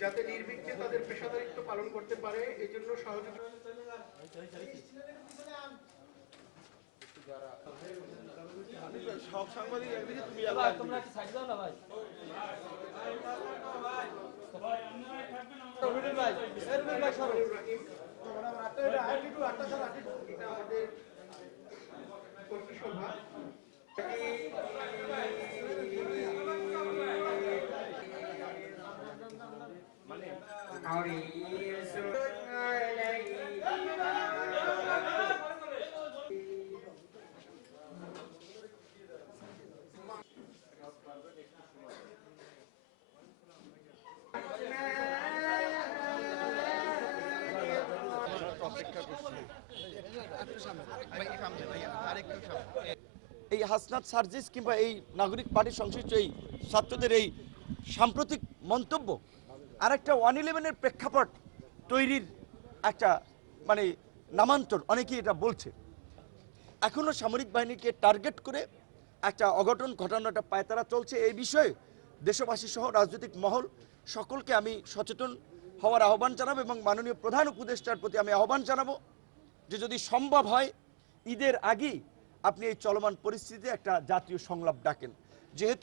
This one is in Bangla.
যাতে নির্বিঘ্নে তাদের পেশাদারিত্ব পালন করতে পারে এই জন্য সহযোগিতা সব সাংবাদিক একদিকে তুমি এই হাসনাত সার্জিস কিংবা এই নাগরিক পার্টির সংশ্লিষ্ট এই ছাত্রদের এই সাম্প্রতিক মন্তব্য আর একটা ওয়ান ইলেভেনের প্রেক্ষাপট তৈরির একটা মানে নামান্তর, অনেকেই এটা বলছে। এখনও সামরিক বাহিনীকে টার্গেট করে একটা অঘটন ঘটানো একটা পায়তারা চলছে। এই বিষয়ে দেশবাসী সহ রাজনৈতিক মহল সকলকে আমি সচেতন হওয়ার আহ্বান জানাব এবং মাননীয় প্রধান উপদেষ্টার প্রতি আমি আহ্বান জানাব যে যদি সম্ভব হয়, ঈদের আগেই আপনি এই চলমান পরিস্থিতিতে একটা জাতীয় সংলাপ ডাকেন। যেহেতু